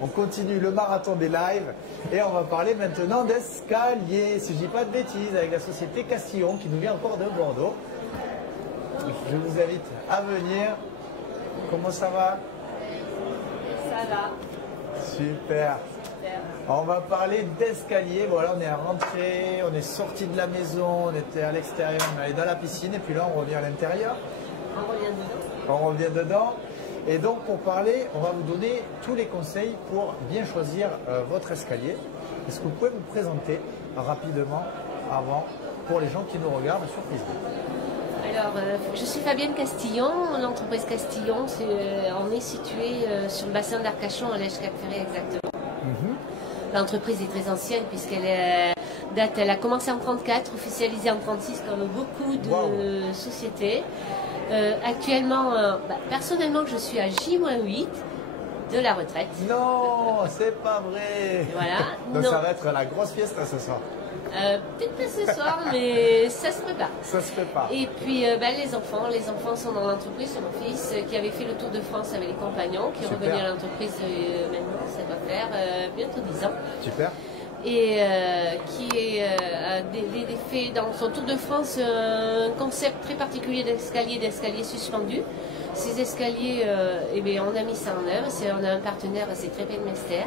On continue le marathon des lives et on va parler maintenant d'escalier, si je dis pas de bêtises, avec la société Castillon qui nous vient encore de Bordeaux. Je vous invite à venir. Comment ça va? Ça va. Super. On va parler d'escalier. Voilà, on est rentré, on est sorti de la maison, on était à l'extérieur, on est allé dans la piscine et puis là on revient à l'intérieur. On revient dedans. On revient dedans. Et donc pour parler, on va vous donner tous les conseils pour bien choisir votre escalier. Est-ce que vous pouvez vous présenter rapidement avant pour les gens qui nous regardent sur Facebook? Alors, je suis Fabienne Castillon, l'entreprise Castillon. On est situé sur le bassin d'Arcachon, à Lège-Cap-Ferré exactement. L'entreprise est très ancienne puisqu'elle elle a commencé en 1934, officialisée en 1936 comme beaucoup de sociétés. Actuellement, personnellement, je suis à J-8 de la retraite. Non, c'est pas vrai. Voilà. Donc ça va être la grosse fiesta ce soir. Peut-être pas ce soir, mais ça se prépare. Ça se prépare. Et puis les enfants sont dans l'entreprise. C'est mon fils qui avait fait le tour de France avec les compagnons, qui est revenu à l'entreprise maintenant, ça va faire bientôt 10 ans. Super. Et qui a fait dans son tour de France un concept très particulier d'escalier suspendu. Ces escaliers, on a mis ça en œuvre. On a un partenaire, c'est Treppenmeister.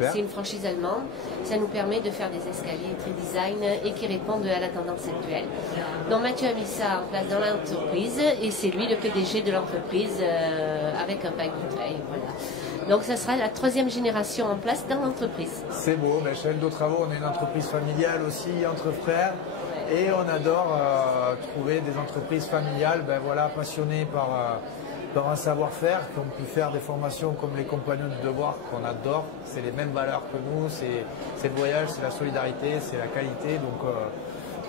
C'est une franchise allemande. Ça nous permet de faire des escaliers très design et qui répondent à la tendance actuelle. Donc Mathieu a mis ça en place dans l'entreprise et c'est lui le PDG de l'entreprise avec un pack de taille. Voilà. Donc ça sera la 3e génération en place dans l'entreprise. C'est beau, Chaîne de Travaux, on est une entreprise familiale aussi entre frères. Et on adore trouver des entreprises familiales passionnées par un savoir-faire, qui ont pu faire des formations comme les compagnons du devoir qu'on adore. C'est les mêmes valeurs que nous, c'est le voyage, c'est la solidarité, c'est la qualité. Donc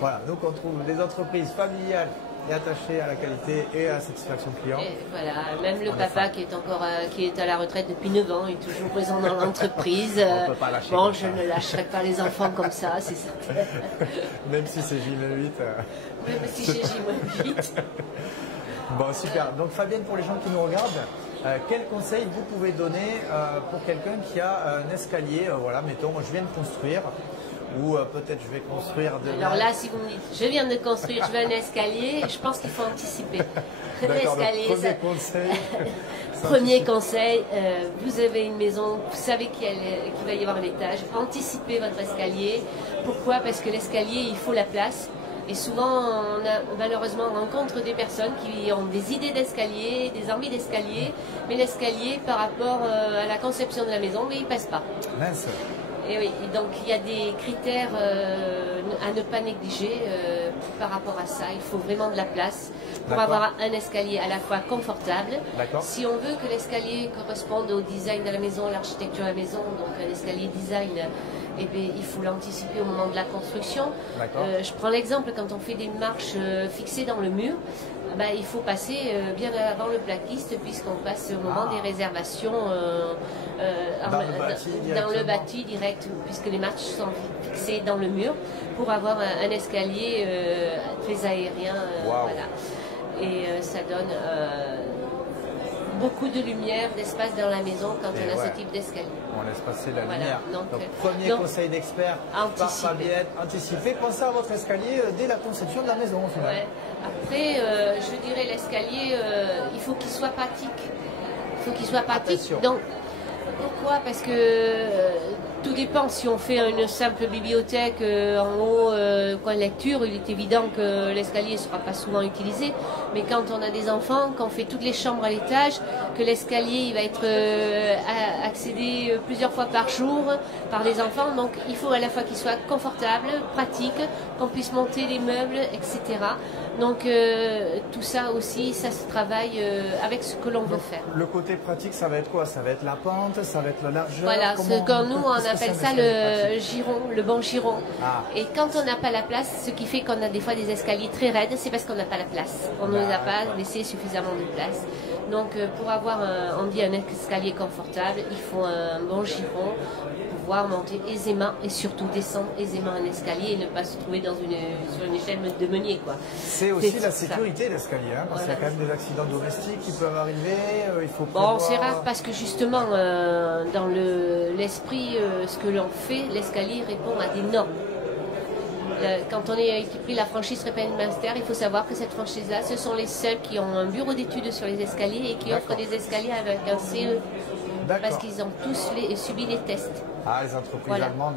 voilà, donc on trouve des entreprises familiales et attachées à la qualité et à la satisfaction client. Et voilà, même le papa qui est à la retraite depuis 9 ans est toujours présent dans l'entreprise. On peut pas lâcher. Bon, je ne lâcherai pas les enfants comme ça, c'est certain. Même si c'est J-8. Même si j'ai J-8. Bon, super. Donc Fabienne, pour les gens qui nous regardent, quel conseil vous pouvez donner pour quelqu'un qui a un escalier, voilà, mettons, je viens de construire, ou peut-être je vais construire demain. Alors là, si vous me dites, je viens de construire, je veux un escalier, je pense qu'il faut anticiper. Premier conseil. Premier conseil, vous avez une maison, vous savez qu'il va y avoir un étage, anticipez votre escalier. Pourquoi? Parce que l'escalier, il faut la place. Et souvent, malheureusement, on rencontre des personnes qui ont des idées d'escalier, des envies d'escalier, mais l'escalier, par rapport à la conception de la maison, il ne passe pas. Mince. Et oui, donc il y a des critères à ne pas négliger par rapport à ça. Il faut vraiment de la place pour avoir un escalier à la fois confortable. Si on veut que l'escalier corresponde au design de la maison, à l'architecture de la maison, donc un escalier design, il faut l'anticiper au moment de la construction. Je prends l'exemple, quand on fait des marches fixées dans le mur, il faut passer bien avant le plaquiste puisqu'on passe au moment des réservations dans le bâti direct, puisque les marches sont fixées dans le mur pour avoir un escalier très aérien. Voilà. Et ça donne beaucoup de lumière, d'espace dans la maison quand on a ce type d'escalier. On laisse passer la lumière. Donc, premier conseil d'expert par Fabienne, anticipez, pensez à votre escalier dès la conception de la maison. Après, je dirais l'escalier, il faut qu'il soit pratique. Il faut qu'il soit pratique. Donc, pourquoi? Parce que tout dépend. Si on fait une simple bibliothèque en haut, coin de lecture, il est évident que l'escalier ne sera pas souvent utilisé. Mais quand on a des enfants, qu'on fait toutes les chambres à l'étage, que l'escalier va être accédé plusieurs fois par jour par les enfants, donc il faut à la fois qu'il soit confortable, pratique, qu'on puisse monter les meubles, etc. Donc tout ça aussi, ça se travaille avec ce que l'on veut faire. Le côté pratique, ça va être quoi? Ça va être la pente, ça va être la largeur? Voilà, quand nous on appelle ça le giron, le bon giron. Et quand on n'a pas la place, ce qui fait qu'on a des fois des escaliers très raides, c'est parce qu'on n'a pas la place. On ne nous a pas laissé suffisamment de place. Donc pour avoir, on dit un escalier confortable, il faut un bon giron pour pouvoir monter aisément et surtout descendre aisément un escalier et ne pas se trouver sur une échelle de meunier, quoi. C'est aussi la sécurité de l'escalier, hein, parce qu'il y a quand même des accidents domestiques qui peuvent arriver. Il faut prévoir... Bon, c'est rare parce que justement, dans l'esprit, ce que l'on fait, l'escalier répond à des normes. Quand on a pris la franchise Repairing Master, il faut savoir que cette franchise-là, ce sont les seuls qui ont un bureau d'études sur les escaliers et qui offrent des escaliers avec un CE. Parce qu'ils ont tous subi les tests. Ah, les entreprises allemandes,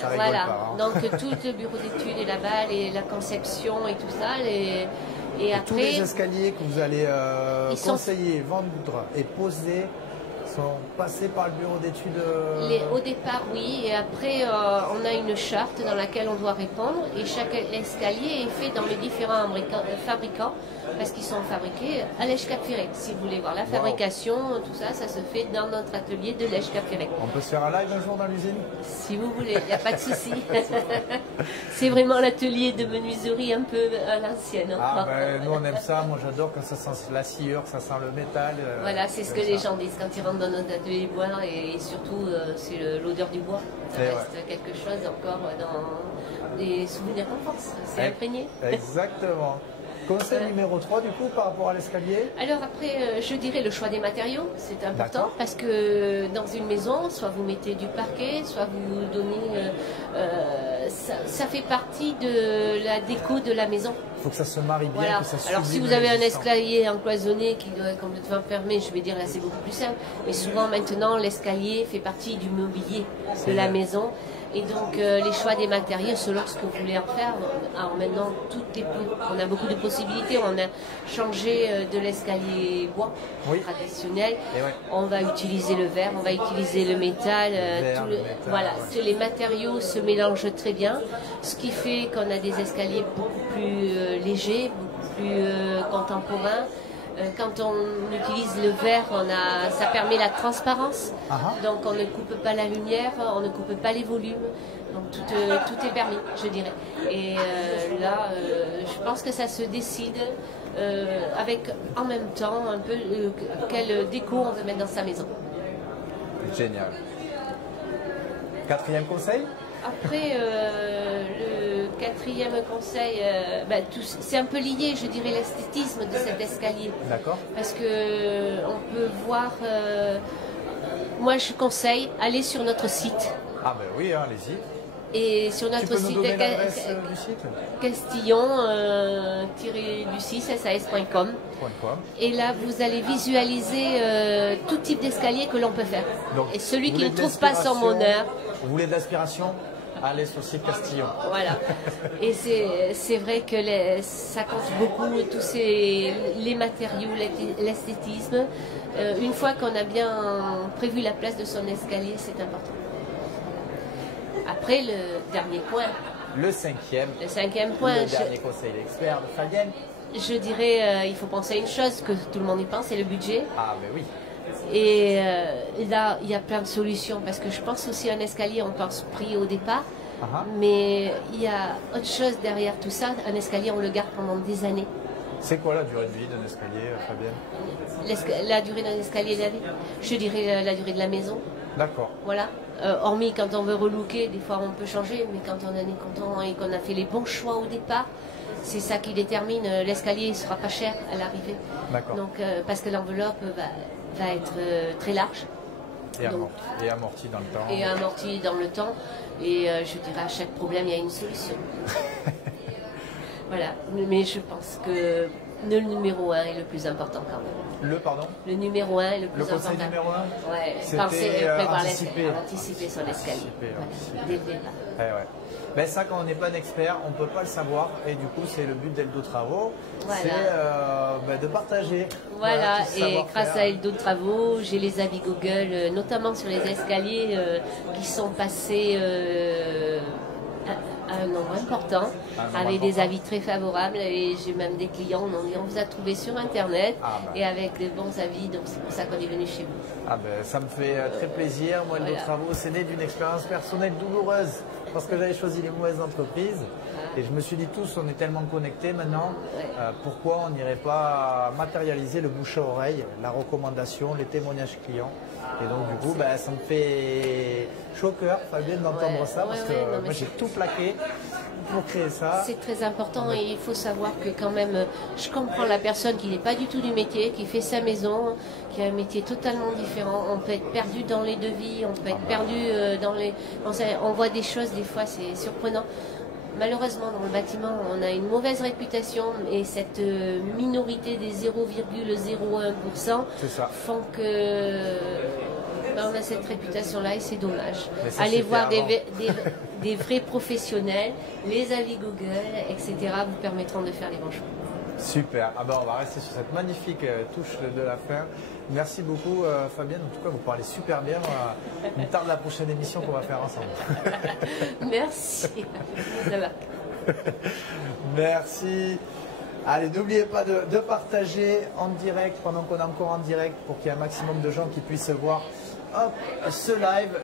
ça rigole pas. Hein. Donc tout le bureau d'études est là-bas, la conception et tout ça. Et après, tous les escaliers que vous allez conseiller, vendre et poser sont passés par le bureau d'études Au départ, oui. Et après, on a une charte dans laquelle on doit répondre. Et chaque escalier est fait dans les différents fabricants, parce qu'ils sont fabriqués à Lège-Cap-Ferré. Si vous voulez voir la fabrication, tout ça, ça se fait dans notre atelier de Lège-Cap-Ferré. On peut se faire un live un jour dans l'usine? Si vous voulez, il n'y a pas de souci. C'est vraiment l'atelier de menuiserie un peu à l'ancienne. Ah, nous on aime ça. Moi j'adore quand ça sent la sciure, ça sent le métal. Voilà, c'est ce que les gens disent quand ils rentrent dans notre atelier bois, et surtout c'est l'odeur du bois. Ça reste quelque chose encore dans des souvenirs d'enfance. C'est imprégné. Exactement. Conseil numéro 3 du coup par rapport à l'escalier? Alors après, je dirais le choix des matériaux, c'est important parce que dans une maison, soit vous mettez du parquet, soit vous donnez... ça fait partie de la déco de la maison. Il faut que ça se marie bien, que ça sublime. Alors si vous avez un escalier encloisonné qui doit être complètement fermé, je vais dire là c'est beaucoup plus simple. Mais souvent maintenant, l'escalier fait partie du mobilier de la maison. Et donc les choix des matériaux, selon ce que vous voulez en faire, alors maintenant on a beaucoup de possibilités. On a changé de l'escalier bois traditionnel. On va utiliser le verre, on va utiliser le métal. Voilà, les matériaux se mélangent très bien, ce qui fait qu'on a des escaliers beaucoup plus légers, beaucoup plus contemporains. Quand on utilise le verre, ça permet la transparence, donc on ne coupe pas la lumière, on ne coupe pas les volumes, donc tout est permis, je dirais. Et là, je pense que ça se décide avec en même temps un peu quelle déco on veut mettre dans sa maison. Génial. 4e conseil? Après, le 4e conseil, c'est un peu lié, je dirais, l'esthétisme de cet escalier. D'accord. Parce que on peut voir, moi je conseille, aller sur notre site. Ah ben oui, allez-y. Et sur notre site, castillon-du6sas.com. Et là, vous allez visualiser tout type d'escalier que l'on peut faire. Donc, et celui qui ne trouve pas son bonheur. Vous voulez de l'inspiration? Allez sur le site Castillon. Voilà. Et c'est vrai que ça compte beaucoup, tous les matériaux, l'esthétisme. Une fois qu'on a bien prévu la place de son escalier, c'est important. Après, le dernier point. Le 5e. Le 5e point. Le dernier conseil d'expert de Fabienne. Je dirais, il faut penser à une chose, que tout le monde y pense, c'est le budget. Ah, ben oui. Et là, il y a plein de solutions, parce que je pense aussi à un escalier, on pense prix au départ, mais il y a autre chose derrière tout ça. Un escalier, on le garde pendant des années. C'est quoi la durée de vie d'un escalier, Fabienne? La durée d'un escalier, je dirais la durée de la maison. D'accord. Voilà. Hormis quand on veut relooker, des fois on peut changer, mais quand on est content et qu'on a fait les bons choix au départ, c'est ça qui détermine. L'escalier ne sera pas cher à l'arrivée. D'accord. Donc, parce que l'enveloppe va être très large. Et amorti dans le temps. Et amorti dans le temps. Et je dirais, à chaque problème, il y a une solution. Voilà. Mais je pense que le numéro 1 est le plus important quand même. Le numéro 1 est le plus important. Le conseil numéro 1? Ouais, penser, anticiper son escalier. Dès le départ. Ben ça, quand on n'est pas un expert, on ne peut pas le savoir. Et du coup, c'est le but d'Eldo Travaux, c'est de partager. Voilà, et grâce à Eldo Travaux, j'ai les avis Google, notamment sur les escaliers qui sont passés un nombre important, avec des avis très favorables. Et j'ai même des clients qui m'ont dit on vous a trouvé sur Internet et avec de bons avis, donc c'est pour ça qu'on est venu chez vous. Ah ben, ça me fait très plaisir. Moi, nos travaux, c'est né d'une expérience personnelle douloureuse parce que j'avais choisi les mauvaises entreprises. Et je me suis dit tous, on est tellement connectés maintenant, pourquoi on n'irait pas matérialiser le bouche à oreille, la recommandation, les témoignages clients. Et donc du coup, ça me fait chaud au cœur, Fabienne, d'entendre ça, parce que moi j'ai tout plaqué pour créer ça. C'est très important et il faut savoir que quand même, je comprends la personne qui n'est pas du tout du métier, qui fait sa maison, qui a un métier totalement différent. On peut être perdu dans les devis, on peut être perdu dans les... On voit des choses, des fois c'est surprenant. Malheureusement, dans le bâtiment, on a une mauvaise réputation et cette minorité des 0,01% font que on a cette réputation-là et c'est dommage. Allez voir des vrais professionnels, les avis Google, etc. vous permettront de faire les bons choix. Super. On va rester sur cette magnifique touche de la fin. Merci beaucoup Fabienne. En tout cas, vous parlez super bien. Il me tarde la prochaine émission qu'on va faire ensemble. Merci. Ça va. Merci. Allez, n'oubliez pas de partager en direct pendant qu'on est encore en direct pour qu'il y ait un maximum de gens qui puissent voir ce live.